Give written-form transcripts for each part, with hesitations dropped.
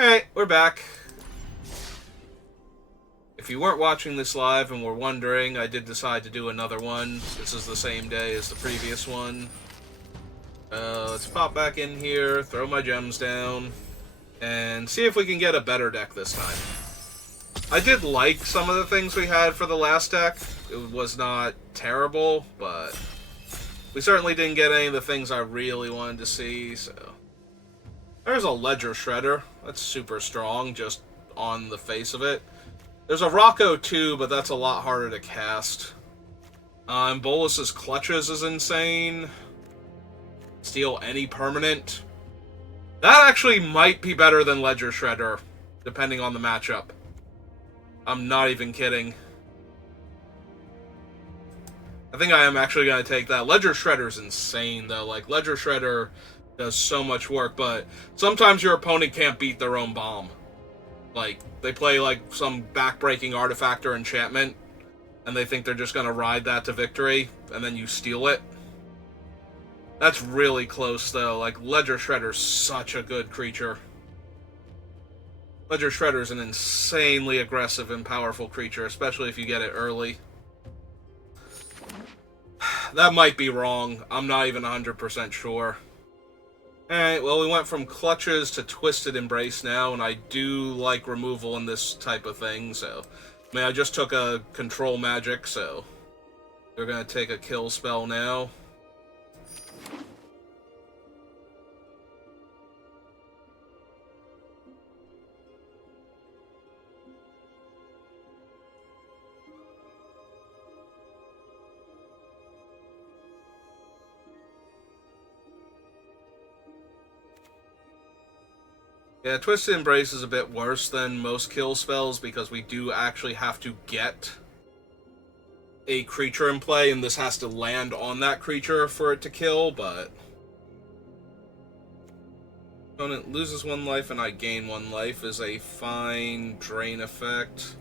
Alright, we're back. If you weren't watching this live and were wondering, I did decide to do another one. This is the same day as the previous one. Let's pop back in here, throw my gems down, and see if we can get a better deck this time. I did like some of the things we had for the last deck. It was not terrible, but we certainly didn't get any of the things I really wanted to see, so... There's a Ledger Shredder. That's super strong, just on the face of it. There's a Rocco too, but that's a lot harder to cast. And Bolus's Clutches is insane. Steal any permanent. That actually might be better than Ledger Shredder, depending on the matchup. I'm not even kidding. I think I am actually going to take that. Ledger Shredder's insane, though. Like, Ledger Shredder does so much work, but sometimes your opponent can't beat their own bomb. Like, they play, like, some back-breaking artifact or enchantment, and they think they're just going to ride that to victory, and then you steal it. That's really close, though. Like, Ledger Shredder's such a good creature. Ledger Shredder's an insanely aggressive and powerful creature, especially if you get it early. That might be wrong. I'm not even 100% sure. Alright, well, we went from Clutches to Twisted Embrace now, and I do like removal in this type of thing, so... I mean, I just took a Control Magic, so... They're gonna take a kill spell now. Yeah, Twisted Embrace is a bit worse than most kill spells because we do actually have to get a creature in play, and this has to land on that creature for it to kill, but... Opponent loses 1 life and I gain 1 life is a fine drain effect.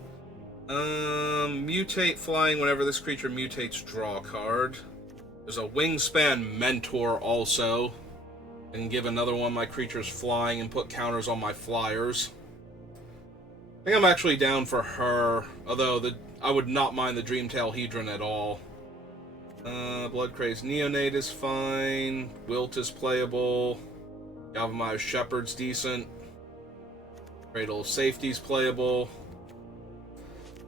Mutate flying. Whenever this creature mutates, draw a card. There's a Wingspan Mentor also. And give another one of my creatures flying and put counters on my flyers. I think I'm actually down for her, although I would not mind the Dreamtail Hedron at all. Bloodcrazed Neonate is fine. Wilt is playable. Galvanized Shepherd's decent. Cradle of Safety's playable.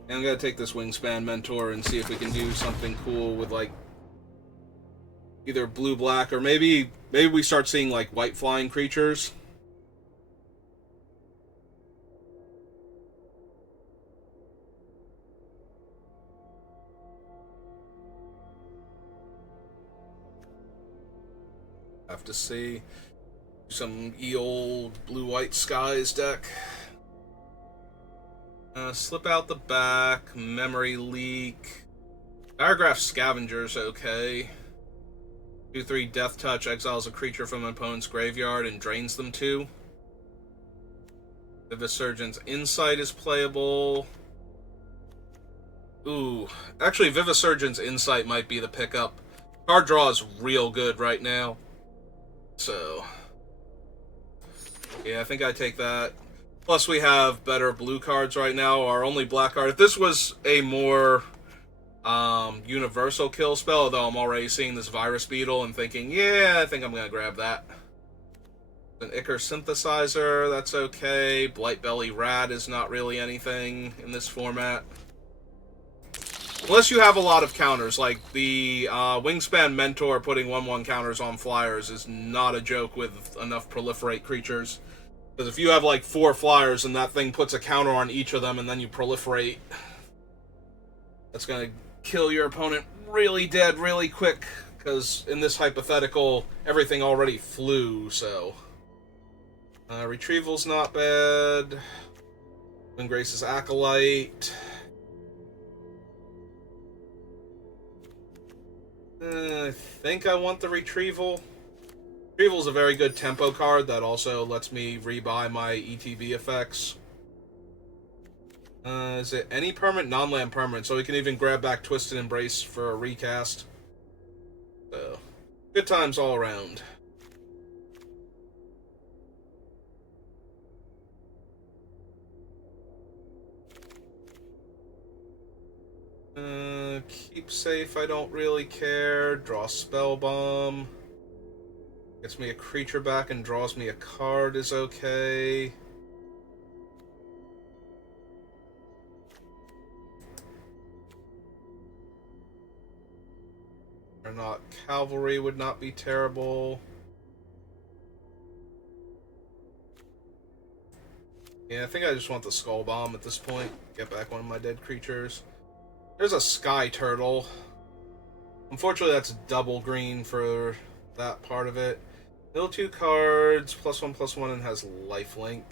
And I'm gonna take this Wingspan Mentor and see if we can do something cool with, like, either blue-black, or maybe we start seeing, like, white-flying creatures. Have to see. Some old blue-white skies deck. Slip out the back. Memory Leak. Paragraph Scavenger's okay. 2/3 Death Touch exiles a creature from an opponent's graveyard and drains them 2. Vivisurgent's Insight is playable. Ooh, actually Vivisurgent's Insight might be the pickup. Card draw is real good right now. So, yeah, I think I take that. Plus we have better blue cards right now. Our only black card, if this was a more... universal kill spell, although I'm already seeing this Virus Beetle and thinking, yeah, I think I'm gonna grab that. An Ichor Synthesizer, that's okay. Blightbelly Rat is not really anything in this format. Unless you have a lot of counters, like the Wingspan Mentor putting 1/1 counters on flyers is not a joke with enough proliferate creatures. Because if you have like 4 flyers and that thing puts a counter on each of them and then you proliferate, that's gonna kill your opponent really dead really quick, because in this hypothetical, everything already flew, so... Retrieval's not bad. Windgrace's Acolyte. I think I want the Retrieval. Retrieval's a very good tempo card that also lets me rebuy my ETB effects. Is it any permanent? Non-land permanent, so we can even grab back Twisted Embrace for a recast. So, good times all around. Keep safe, I don't really care. Draw Spell Bomb. Gets me a creature back and draws me a card is okay. Or not, Cavalry would not be terrible. Yeah, I think I just want the Skull Bomb at this point. Get back one of my dead creatures. There's a Sky Turtle. Unfortunately, that's double green for that part of it. Mill 2 cards, +1/+1, and has lifelink.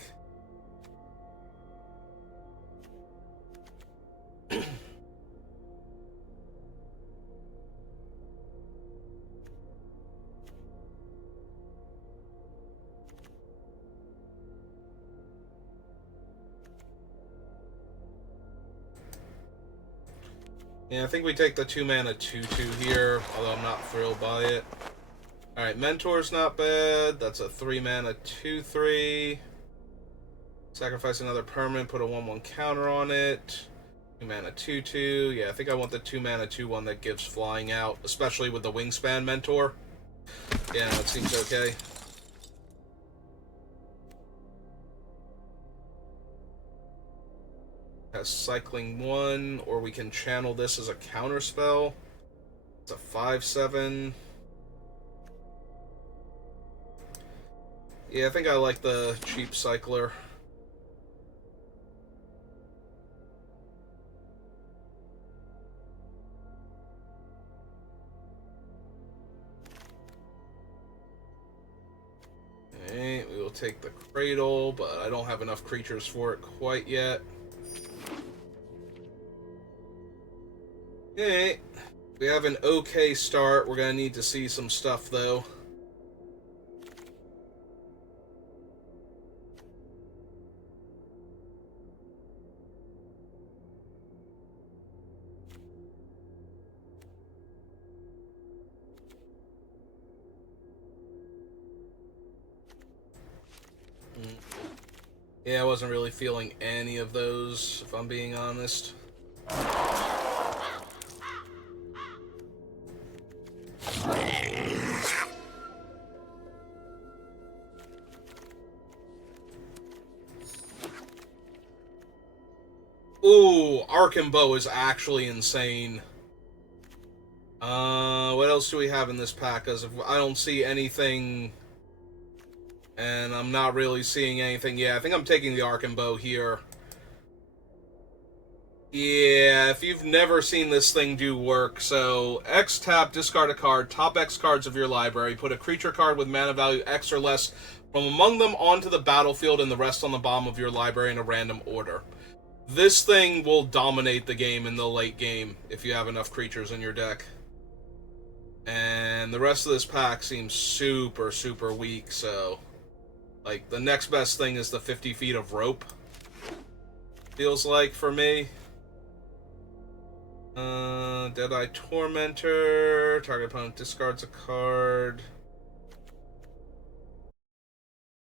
Yeah, I think we take the 2-mana 2/2 here, although I'm not thrilled by it. Alright, Mentor's not bad. That's a 3-mana 2/3. Sacrifice another permanent, put a 1/1 counter on it. 2-mana 2/2. Yeah, I think I want the 2-mana 2/1 that gives flying out, especially with the Wingspan Mentor. Yeah, that seems okay. Has cycling 1, or we can channel this as a counter spell. It's a 5/7. Yeah, I think I like the cheap cycler. Okay, we will take the Cradle, but I don't have enough creatures for it quite yet. Okay, we have an okay start. We're gonna need to see some stuff, though. Yeah, I wasn't really feeling any of those, if I'm being honest. Ooh, Archambault is actually insane. What else do we have in this pack? Because I don't see anything, and I'm not really seeing anything. Yeah, I think I'm taking the Archambault here. Yeah, if you've never seen this thing do work, so X tap, discard a card, top X cards of your library, put a creature card with mana value X or less from among them onto the battlefield and the rest on the bottom of your library in a random order. This thing will dominate the game in the late game if you have enough creatures in your deck. And the rest of this pack seems super, super weak, so... like, the next best thing is the 50 feet of rope. Feels like, for me. Deadeye Tormentor. Target opponent discards a card.